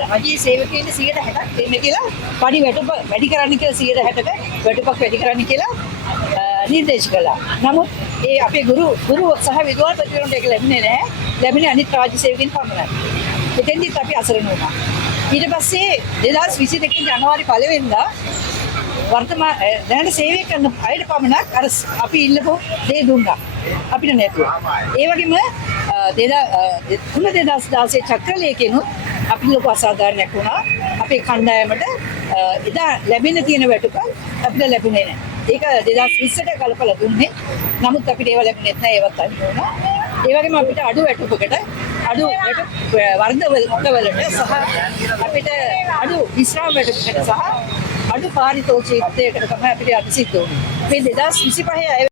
රජයේ සේවකයින් 160ක් දෙන්න කියලා පඩි වැටුප වැඩි කරන්න කියලා 160ක වැටුපක් වැඩි කරන්න කියලා නිර්දේශ කළා. නමුත් ඒ අපේ ගුරු සහ විද්‍යාර්ථීන්ට ඒක ලැබුණේ නැහැ. ලැබුණේ අනිත් රාජ්‍ය සේවකයින් පමණයි. එතෙන්දිත් අපි අසරණ වුණා. ඊට පස්සේ 2022 ජනවාරි 1 වෙනිදා වර්තමාන දැනට සේවය කරන අයට පමණක් අර අපි ඉල්ලපු දේ දුන්නා. අපිට නැතුව. ඒ වගේම 2016 චක්‍රලේඛෙනුත් අපිට ලොකු අසාධාරණයක් වුණා. අපේ කණ්ඩායමට එදා ලැබෙන්න තියෙන වැටුප අපිට ලැබුණේ නැහැ. ඒක 2020ට කලපලා දුන්නේ. නමුත් අපිට ඒව ලැබුණේ නැහැ. ඒවත් අයින් වුණා. ඒ වගේම අපිට අඩු වැටුපකට අඩු වර්ධවලට සහ අපිට අඩු විශ්‍රාම වැටුපකට සහ අඩු පාරිතෝෂිකයකට තමයි අපිට අද සිද්ධ වුනේ. මේ 2025